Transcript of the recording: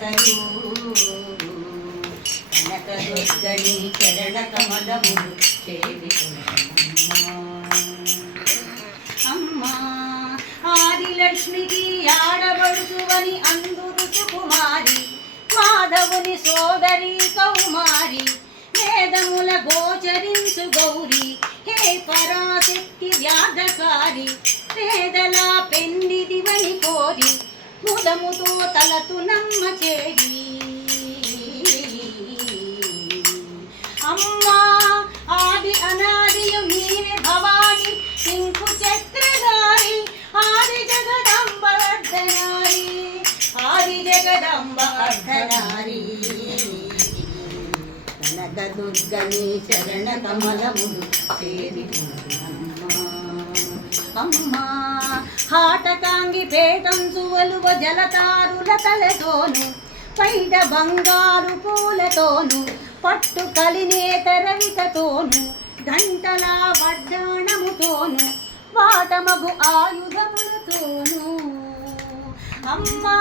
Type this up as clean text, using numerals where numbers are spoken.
వెలసరు కనకదుర్గని చరణ కమలములు అమ్మా ఆదిలక్ష్మికి ఆడబడుచువని అందురు సుకుమారి మాధవుని సోదరి కౌమారి వేదముల గోచరించు గౌరీ హే పరాశక్తి వ్యాధకారి పేదల పెన్నిదివని కోరి ముదముతో తలతునమ్మ చేరి అమ్మా ఆది అనాదియు నీవే భవాని శంకు చక్రధారి ఆది జగదంబ అర్ధనారి ఆది జగదంబ అర్ధనారి కనకదుర్గని చరణ కమలములు చేరి అమ్మా హాటకాంగి పేటంచువలువ జలతారుల తలతోను పైట బంగారు పూలతోను పట్టు కలినేతరవితతోను గంటల వడ్డాణముతోను వాటమగు ఆయుధములతోను అమ్మా